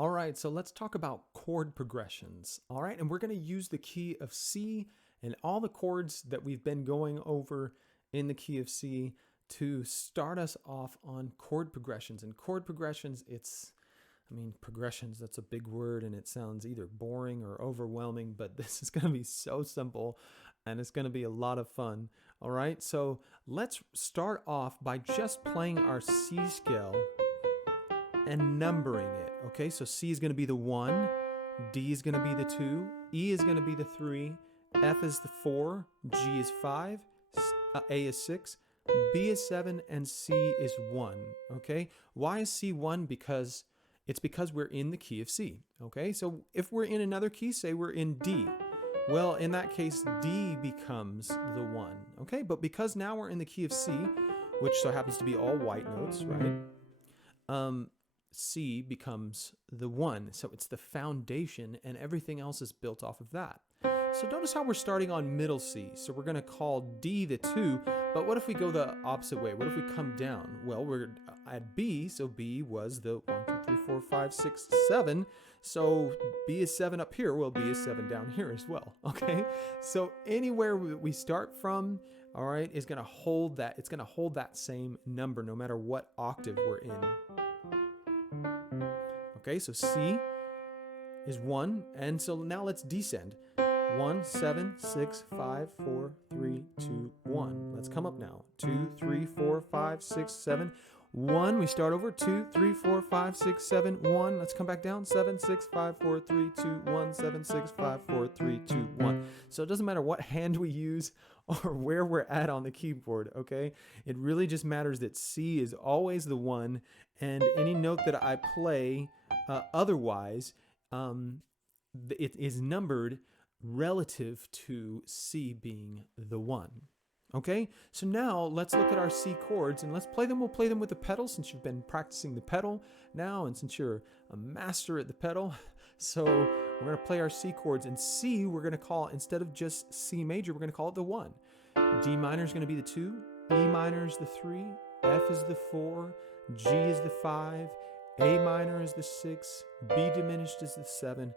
All right, so let's talk about chord progressions. All right, and we're going to use the key of C and all the chords that we've been going over in the key of C to start us off on chord progressions. And chord progressions, progressions, that's a big word and it sounds either boring or overwhelming, but this is going to be so simple and it's going to be a lot of fun. All right, so let's start off by just playing our C scale and numbering it. Okay, so C is going to be the 1, D is going to be the 2, E is going to be the 3, F is the 4, G is 5, A is 6, B is 7, and C is 1. Okay, why is C 1? Because we're in the key of C. Okay, so if we're in another key, say we're in D, well, in that case, D becomes the 1. Okay, but because now we're in the key of C, which so happens to be all white notes, right? C becomes the 1. So it's the foundation and everything else is built off of that. So notice how we're starting on middle C. So we're going to call D the 2, but what if we go the opposite way? What if we come down? Well, we're at B, so B was the 1, 2, 3, 4, 5, 6, 7. So B is 7 up here. Well, B is 7 down here as well. Okay, so anywhere we start from, all right, is going to hold that. It's going to hold that same number no matter what octave we're in. Okay, so C is 1, and so now let's descend. 1, 7, 6, 5, 4, 3, 2, 1. Let's come up now. 2, 3, 4, 5, 6, 7, 1. We start over. 2, 3, 4, 5, 6, 7, 1. Let's come back down. 7, 6, 5, 4, 3, 2, 1. 7, 6, 5, 4, 3, 2, 1. So it doesn't matter what hand we use or where we're at on the keyboard, okay? It really just matters that C is always the 1, and any note that I play otherwise, it is numbered relative to C being the 1. Okay, so now let's look at our C chords and let's play them. We'll play them with the pedal since you've been practicing the pedal now, and since you're a master at the pedal. So we're going to play our C chords, and C we're going to call, instead of just C major, we're going to call it the 1. D minor is going to be the 2, E minor is the 3, F is the 4, G is the 5, A minor is the 6, B diminished is the 7,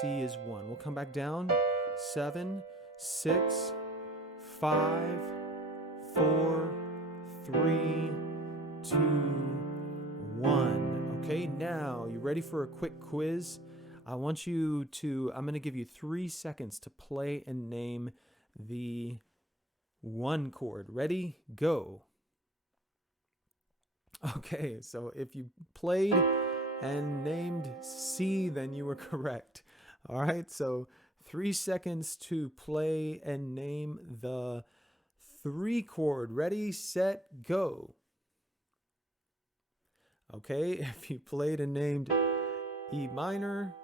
C is 1. We'll come back down. 7, 6, 5, 4, 3, 2, 1. Okay, now you ready for a quick quiz? I'm going to give you 3 seconds to play and name the 1 chord. Ready? Go. Okay, so if you played and named C, then you were correct. All right, so 3 seconds to play and name the 3 chord. Ready, set, go. Okay, if you played and named E minor,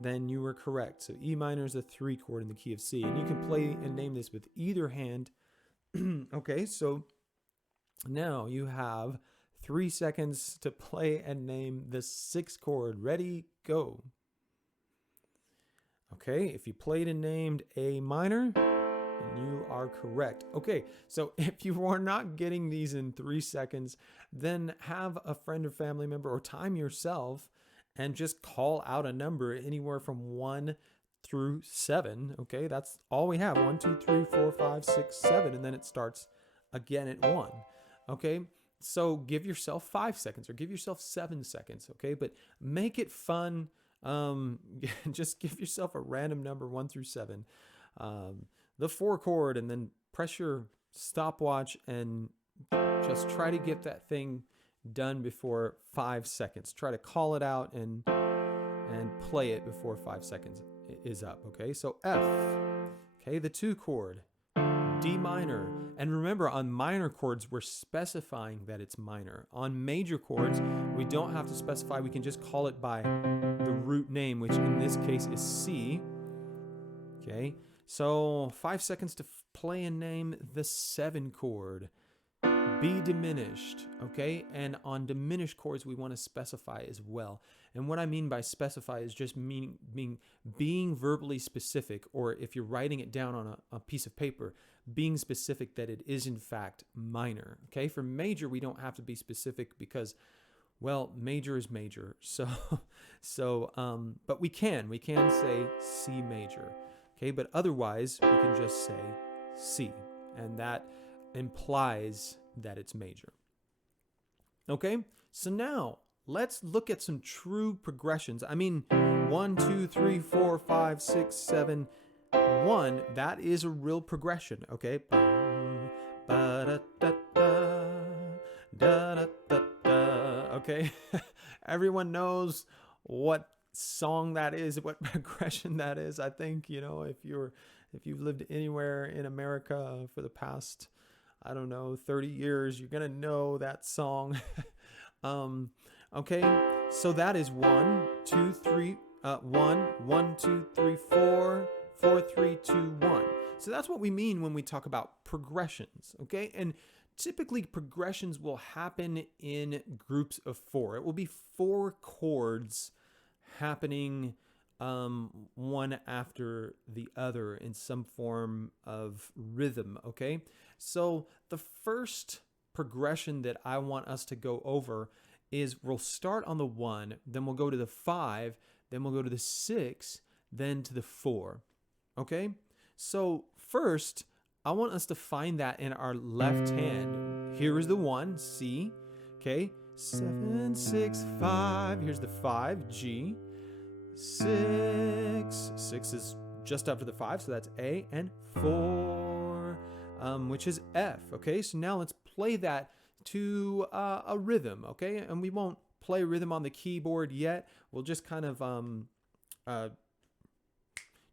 then you were correct. So E minor is a 3 chord in the key of C, and you can play and name this with either hand. Okay, so now you have 3 seconds to play and name the 6 chord. Ready, go. Okay, if you played and named A minor, then you are correct. Okay, so if you are not getting these in 3 seconds, then have a friend or family member or time yourself and just call out a number anywhere from 1 through 7. Okay, that's all we have. 1, 2, 3, 4, 5, 6, 7, and then it starts again at 1. Okay, so give yourself 5 seconds or give yourself 7 seconds. Okay, but make it fun. Just give yourself a random number 1 through 7, the 4 chord, and then press your stopwatch and just try to get that thing done before 5 seconds. Try to call it out and play it before 5 seconds is up. Okay, so F. Okay, the 2 chord, D minor. And remember, on minor chords, we're specifying that it's minor. On major chords, we don't have to specify. We can just call it by the root name, which in this case is C. Okay, so 5 seconds to play and name the 7 chord, B diminished. Okay, and on diminished chords, we want to specify as well. And what I mean by specify is just being verbally specific, or if you're writing it down on a piece of paper, being specific that it is in fact minor. Okay, for major, we don't have to be specific because Well, major is major. But we can say C major. Okay, but otherwise we can just say C, and that implies that it's major. Okay, so now let's look at some true progressions. I mean, 1, 2, 3, 4, 5, 6, 7, 1, that is a real progression, okay? Okay, everyone knows what song that is, what progression that is. I think, if you've lived anywhere in America for the past, I don't know, 30 years, you're gonna know that song. Okay, so that is 1, 2, 3, 1, 1, 2, 3, 4, 4, 3, 2, 1. So that's what we mean when we talk about progressions, okay? And typically progressions will happen in groups of 4. It will be 4 chords happening one after the other in some form of rhythm, okay? So the first progression that I want us to go over is we'll start on the 1, then we'll go to the 5, then we'll go to the 6, then to the 4, okay? So first, I want us to find that in our left hand. Here is the 1, C, okay? 7, 6, 5, here's the 5, G, 6, 6 is just after the 5, so that's A, and 4, which is F, okay? So now let's play that to a rhythm, okay? And we won't play rhythm on the keyboard yet. We'll just kind of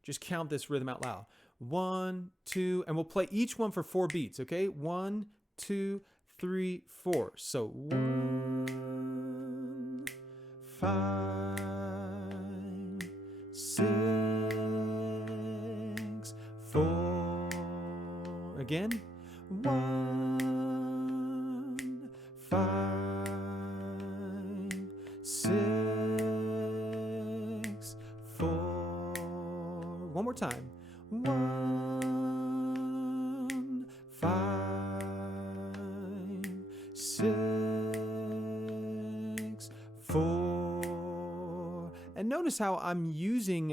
just count this rhythm out loud. 1, 2, and we'll play each one for 4 beats, okay? 1, 2, 3, 4. So 1, 5, 6, 4. Again. 1, 5, 6, 4. One more time. 1, 5, 6, 4. And notice how I'm using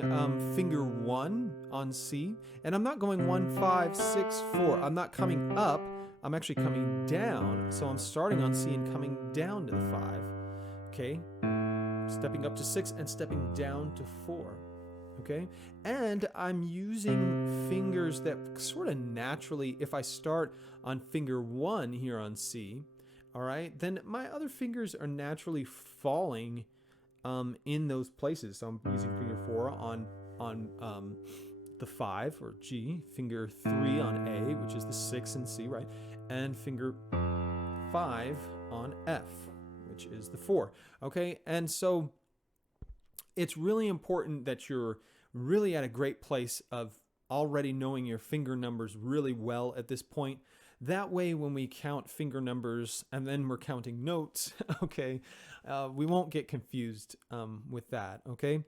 finger 1 on C, and I'm not going 1, 5, 6, 4. I'm not coming up. I'm actually coming down. So I'm starting on C and coming down to the 5. Okay? Stepping up to 6 and stepping down to 4. Okay? And I'm using fingers that sort of naturally, if I start on finger 1 here on C, all right, then my other fingers are naturally falling in those places. So I'm using finger 4 on the 5 or G, finger 3 on A, which is the 6 in C, right? And finger 5 on F, which is the 4. Okay, and so it's really important that you're really at a great place of already knowing your finger numbers really well at this point. That way, when we count finger numbers and then we're counting notes, okay, we won't get confused with that, okay?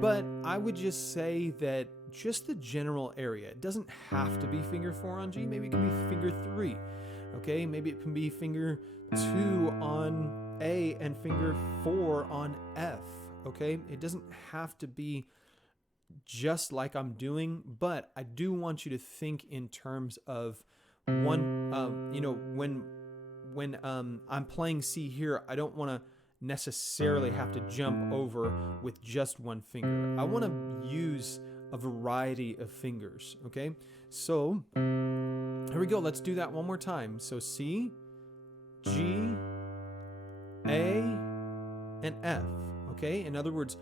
But I would just say that just the general area, it doesn't have to be finger 4 on G. Maybe it can be finger 3, okay? Maybe it can be finger 2 on A and finger 4 on F, okay? It doesn't have to be just like I'm doing, but I do want you to think in terms of one, when I'm playing C here, I don't want to necessarily have to jump over with just one finger. I want to use a variety of fingers, okay? So here we go. Let's do that one more time. So C, G, A, and F, okay? In other words,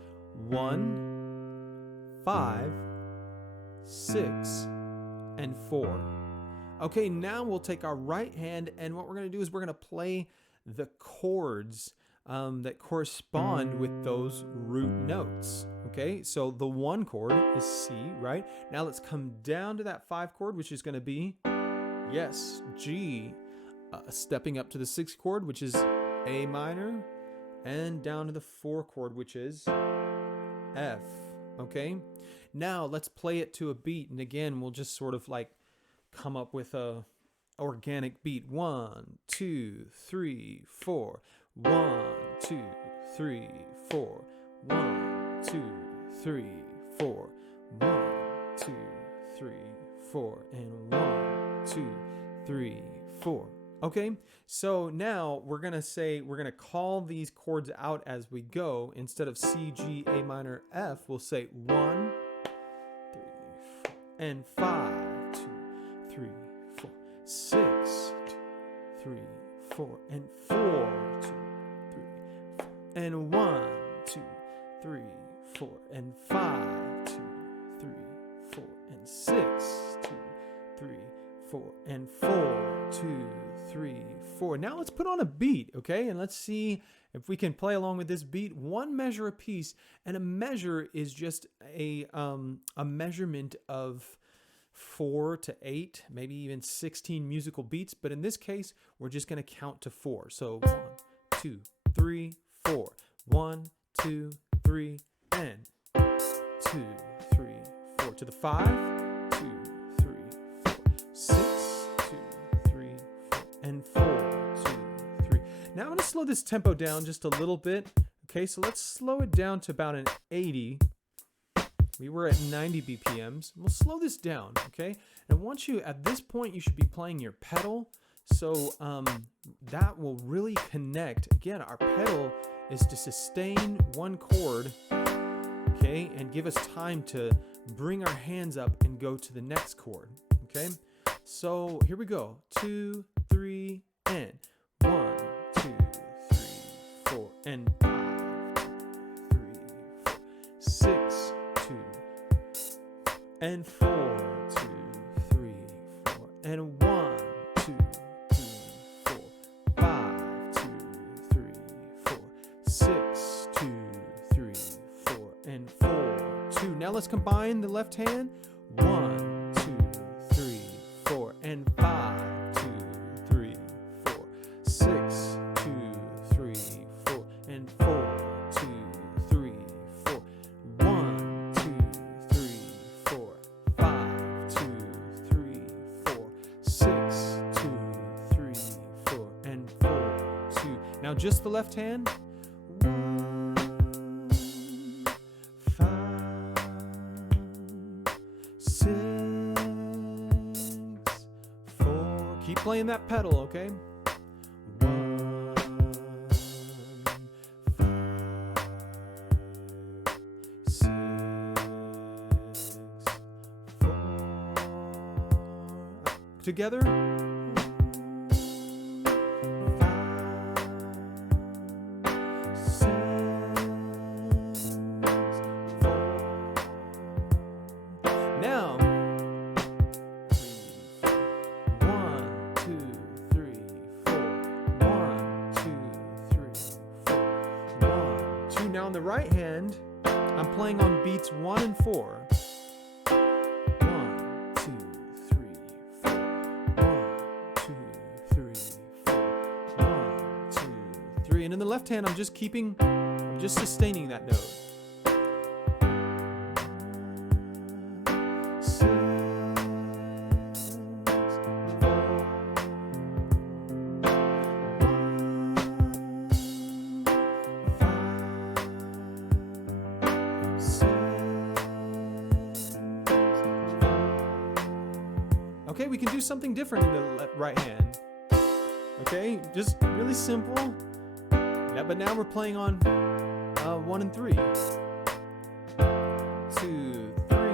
1, 5, 6, and 4. Okay, now we'll take our right hand, and what we're going to do is we're going to play the chords that correspond with those root notes. Okay, so the 1 chord is C, right? Now let's come down to that 5 chord, which is going to be, yes, G. Stepping up to the 6 chord, which is A minor, and down to the 4 chord, which is F. Okay, now let's play it to a beat, and again, we'll just sort of like come up with a organic beat. 1, 2, 3, 4. 1, 2, 3, 4. 1, 2, 3, 4. 1, 2, 3, 4. And 1, 2, 3, 4. Okay, so now we're gonna call these chords out as we go. Instead of C, G, A minor, F, we'll say 1, 3, 4, and 5, 2, 3, 4, 6, 2, 3, 4, and 4, 2, 3, 4, and 1, 2, 3, 4, and 5, 2, 3, 4, and 6, 2, 3, 4, and 4, 2, 3, 4. Now let's put on a beat, okay? And let's see if we can play along with this beat. One measure a piece, and a measure is just a measurement of 4 to 8, maybe even 16 musical beats. But in this case, we're just going to count to 4. So 1, 2, 3, 4. 1, 2, 3, and 2, 3, 4 to the 5. 2, 3, 4, 6, 2, 3, 4, and 4, 2, 3. Now I'm going to slow this tempo down just a little bit. Okay, so let's slow it down to about an 80. We were at 90 BPMs. We'll slow this down, okay? And once at this point, you should be playing your pedal. So that will really connect. Again, our pedal is to sustain one chord, okay? And give us time to bring our hands up and go to the next chord, okay? So here we go. 2, 3, and 1, 2, 3, 4, and 5, 2, 3, 4, 6, 2, and 4, 2, 3, 4, and 1, 2, 3, 4, 5, 2, 3, 4, 6, 2, 3, 4, and 4, 2. Now let's combine the left hand. 1, 2, 3, 4, and 5, 2, 3, 4, 6, 2, 3, 4, and 4, 2, 3, 4. 1, 2, 3, 4, 5, 2, 3, 4, 6, 2, 3, 4, and 4, 2. Now just the left hand. 1, 5, 6, 4. Keep playing that pedal, okay? 1, 5, 6, 4. Together. 2. Now on the right hand, I'm playing on beats 1 and 4. 1, 2, 3, 4. 1, 2, 3, 4. 1, 2, 3. And in the left hand, I'm just sustaining that note. 6, 4. Okay, we can do something different in the right hand. Okay, just really simple. Yeah, but now we're playing on 1 and 3. 2, 3,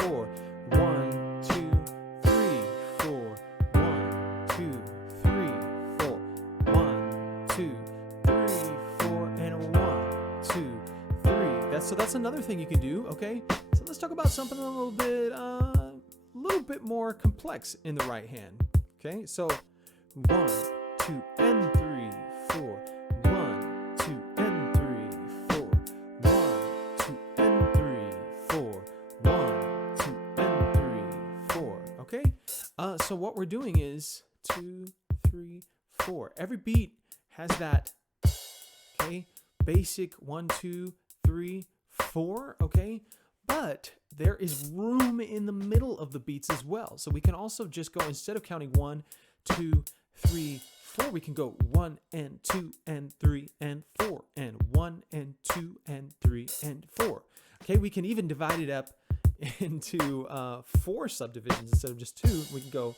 4. 1, 2, 3, 4. 1, 2, 3, 4. 1, 2, 3, 4, and 1, 2, 3. That's another thing you can do. Okay, so let's talk about something a little bit more complex in the right hand. Okay, so 1, 2, and 3, 4. 1, 2, and 3, 4. 1, 2, and 3, 4. 1, 2, and 3, 4. Okay, so what we're doing is 2, 3, 4. Every beat has that. Okay, basic 1, 2, 3, 4. Okay. But there is room in the middle of the beats as well. So we can also just go, instead of counting 1, 2, 3, 4, we can go 1 and 2 and 3 and 4 and 1 and 2 and 3 and 4. Okay, we can even divide it up into 4 subdivisions instead of just 2. We can go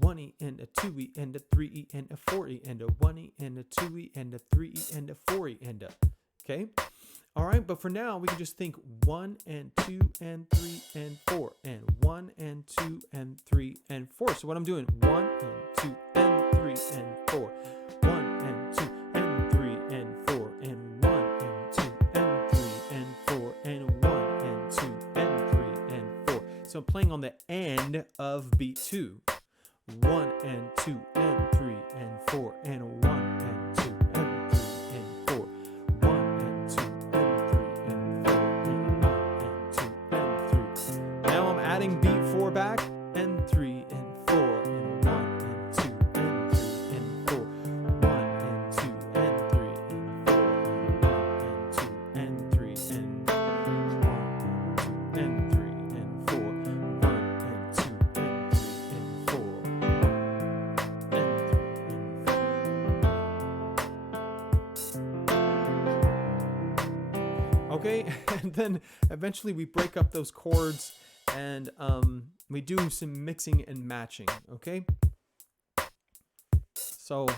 1E and a 2E and a 3E and a 4E and a 1E and a 2E and a 3E and a 4E and a. Okay? All right, but for now, we can just think 1 and 2 and 3 and 4 and 1 and 2 and 3 and 4. So what I'm doing, 1 and 2 and 3 and 4, 1 and 2 and 3 and 4 and 1 and 2 and 3 and 4 and 1 and 2 and 3 and 4. So I'm playing on the end of beat 2. 1 and 2 and 3 and 4 and 1 and 2 and 3 and 4. 1 and 2 and 3 and 4 and 1 and 2 and 3. Now I'm adding beat 4 back and 3 and 4 and 1 and 2 and 3 and 4. 1 and 2 and 3 and 4 and 1 and 2 and 3 and 1 and 2 and 3 and 4. 1 and 2 and 3 and 4. Okay, and then eventually we break up those chords and we do some mixing and matching, okay? So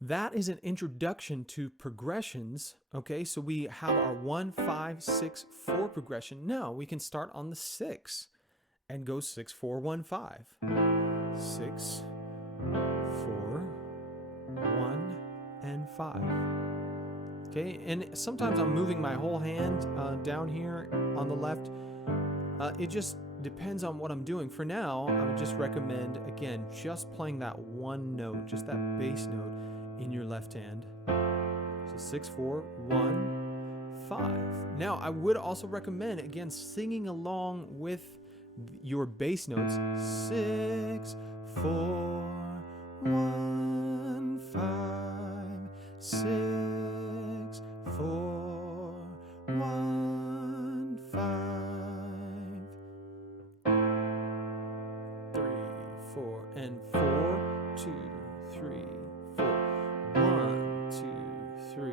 that is an introduction to progressions, okay? So we have our 1, 5, 6, 4 progression. Now we can start on the 6 and go 6, 4, 1, 5. 6, 4, 1, and 5. Okay, and sometimes I'm moving my whole hand down here on the left. It just depends on what I'm doing. For now, I would just recommend, again, just playing that one note, just that bass note in your left hand. So 6, 4, 1, 5. Now, I would also recommend, again, singing along with your bass notes. 6, 4, 1, 5, 6, 4, 1, 5, 3, 4, and 4, 2, 3, 4, 1, 2, 3,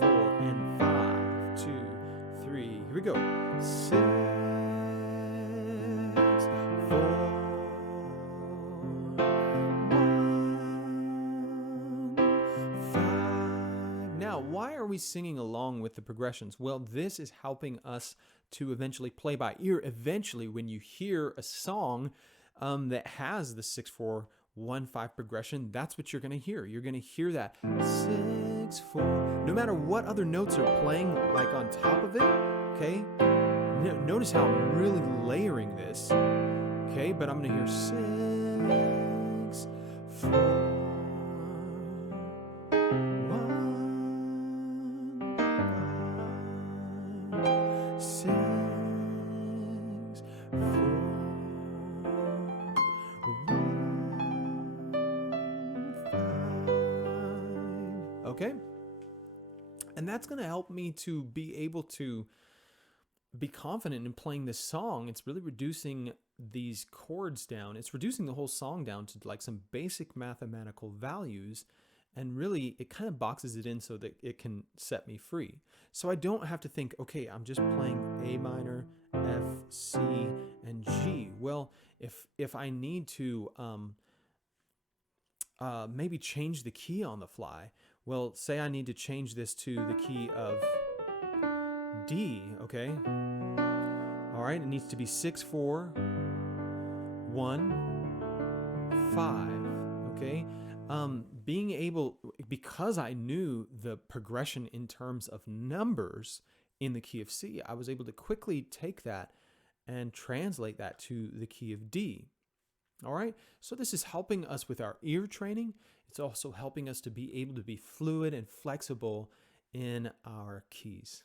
4, and 5, 2, 3. Here we go. 6, 4. Why are we singing along with the progressions? Well, this is helping us to eventually play by ear. Eventually, when you hear a song that has the 6, 4, 1, 5 progression, that's what you're going to hear. You're going to hear that 6, 4. No matter what other notes are playing like on top of it, okay? Notice how I'm really layering this, okay? But I'm going to hear 6, 4. 6, 4, 1, 5. Okay? And that's going to help me to be able to be confident in playing this song. It's really reducing these chords down. It's reducing the whole song down to like some basic mathematical values. And really, it kind of boxes it in so that it can set me free. So I don't have to think, okay, I'm just playing A minor, F, C, and G. Well, if I need to maybe change the key on the fly, well, say I need to change this to the key of D, okay? All right, it needs to be 6, 4, 1, 5, okay? Being able, because I knew the progression in terms of numbers in the key of C, I was able to quickly take that and translate that to the key of D. All right, so this is helping us with our ear training. It's also helping us to be able to be fluid and flexible in our keys.